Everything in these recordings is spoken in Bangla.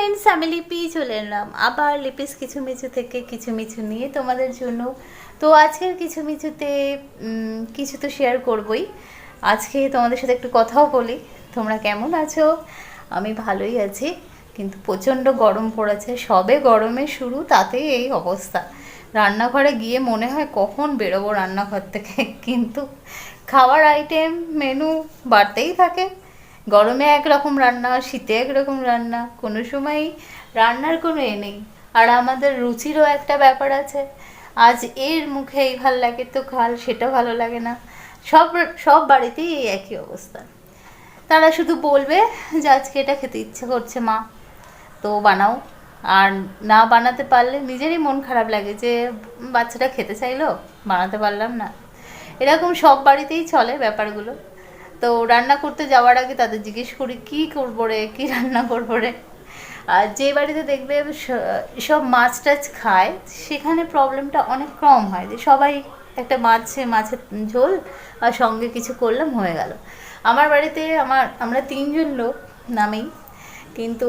ফ্রেন্ডস, আমি লিপি চলে এলাম আবার লিপিস কিছু মিছু থেকে কিছু মিছু নিয়ে তোমাদের জন্য। তো আজকের কিছু মিছুতে কিছু তো শেয়ার করবই। আজকে তোমাদের সাথে একটু কথাও বলি। তোমরা কেমন আছো? আমি ভালোই আছি, কিন্তু প্রচণ্ড গরম পড়েছে। সবে গরমের শুরু, তাতেই এই অবস্থা। রান্নাঘরে গিয়ে মনে হয় কখন বেরোবো রান্নাঘর থেকে, কিন্তু খাওয়ার আইটেম মেনু বাড়তেই থাকে। গরমে একরকম রান্না, শীতে একরকম রান্না, কোনো সময়ই রান্নার কোনো নেই। আর আমাদের রুচিরও একটা ব্যাপার আছে। আজ এর মুখে এই ভাল লাগে তো কাল সেটা ভালো লাগে না। সব সব বাড়িতেই এই একই অবস্থা। তারা শুধু বলবে যে আজকে এটা খেতে ইচ্ছে করছে মা, তো বানাও। আর না বানাতে পারলে নিজেরই মন খারাপ লাগে যে বাচ্চাটা খেতে চাইলো, বানাতে পারলাম না। এরকম সব বাড়িতেই চলে ব্যাপারগুলো। তো রান্না করতে যাওয়ার আগে তাদের জিজ্ঞেস করি কী করবো রে, কী রান্না করবো রে। আর যে বাড়িতে দেখবে সব মাছ টাছ খায়, সেখানে প্রবলেমটা অনেক কম হয়, যে সবাই একটা মাছের ঝোল আর সঙ্গে কিছু করলাম, হয়ে গেল। আমার বাড়িতে আমরা তিনজন লোক নামেই, কিন্তু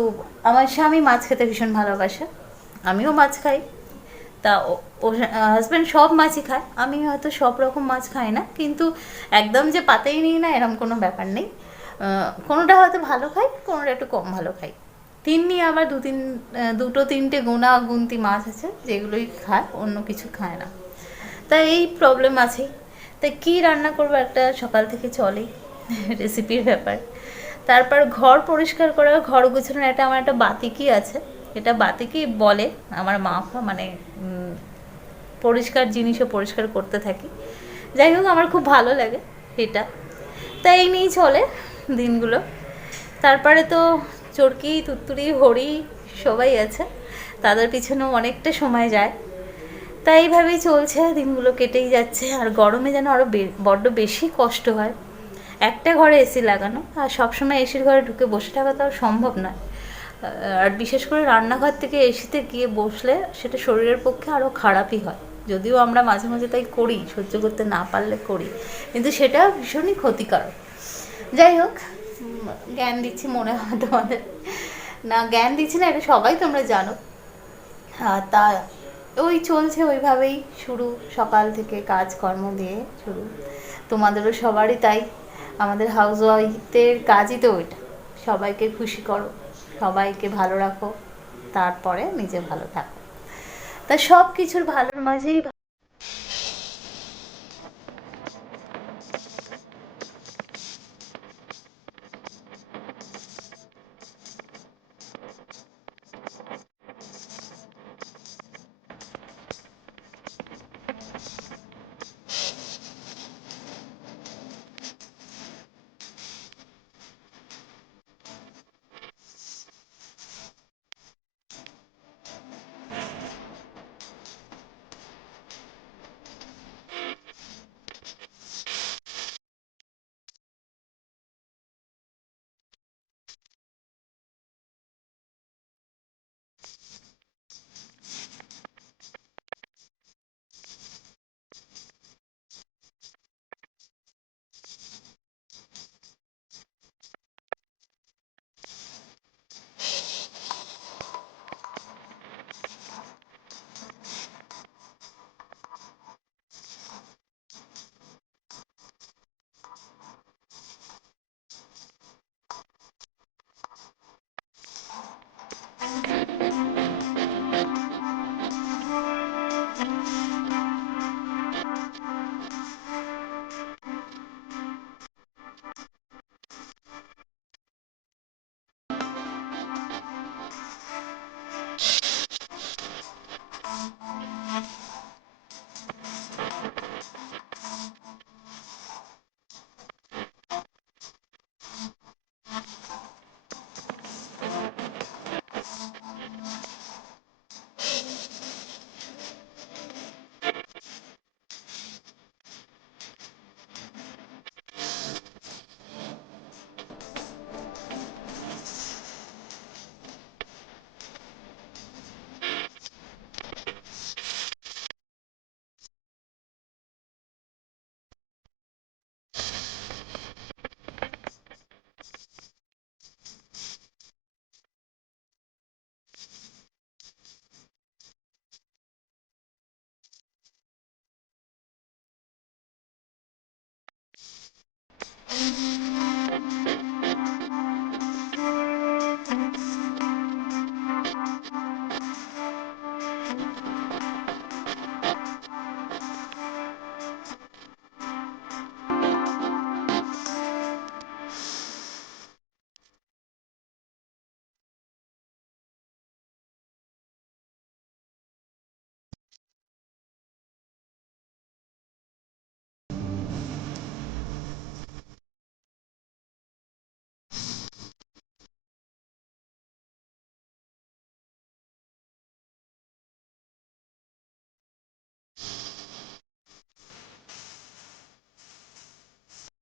আমার স্বামী মাছ খেতে ভীষণ ভালোবাসে, আমিও মাছ খাই। তা ও হাজব্যান্ড সব মাছই খায়, আমি হয়তো সব রকম মাছ খাই না, কিন্তু একদম যে পাতেই নিই না এরকম কোনো ব্যাপার নেই। কোনোটা হয়তো ভালো খাই, কোনোটা একটু কম ভালো খাই। তিন্নি আবার দুটো তিনটে গুনতি মাছ আছে যেগুলোই খায়, অন্য কিছু খায় না। তাই এই প্রবলেম আছেই। তাই কী রান্না করবো একটা সকাল থেকে চলেই রেসিপির ব্যাপার। তারপর ঘর পরিষ্কার করা, ঘর গোছানোর আমার একটা বাতিকি আছে। এটা বাতিকি বলে আমার মা, মানে পরিষ্কার জিনিসও পরিষ্কার করতে থাকি। যাই হোক, আমার খুব ভালো লাগে এটা। তাই এই নিয়েই চলে দিনগুলো। তারপরে তো চরকি তুত্তুরি হরি সবাই আছে, তাদের পিছনেও অনেকটা সময় যায়। তাই এইভাবেই চলছে, দিনগুলো কেটেই যাচ্ছে। আর গরমে যেন আরও বড্ড বেশি কষ্ট হয়। একটা ঘরে এসি লাগানো, আর সবসময় এসির ঘরে ঢুকে বসে থাকা তো আর সম্ভব নয়। আর বিশেষ করে রান্নাঘর থেকে এসিতে গিয়ে বসলে সেটা শরীরের পক্ষে আরও খারাপই হয়। যদিও আমরা মাঝে মাঝে তাই করি, সহ্য করতে না পারলে করি, কিন্তু সেটা ভীষণই ক্ষতিকারক। যাই হোক, জ্ঞান দিচ্ছি মনে হয় তোমাদের। না, জ্ঞান দিচ্ছি না, এটা সবাই তোমরা জানো। তা ওই চলছে ওইভাবেই শুরু, সকাল থেকে কাজকর্ম দিয়ে শুরু। তোমাদেরও সবারই তাই। আমাদের হাউস ওয়াইফদের কাজই তো ওইটা, সবাইকে খুশি করো, সবাইকে ভালো রাখো, তারপরে নিজে ভালো থাকো। তা সব কিছুর ভালোর মাঝেই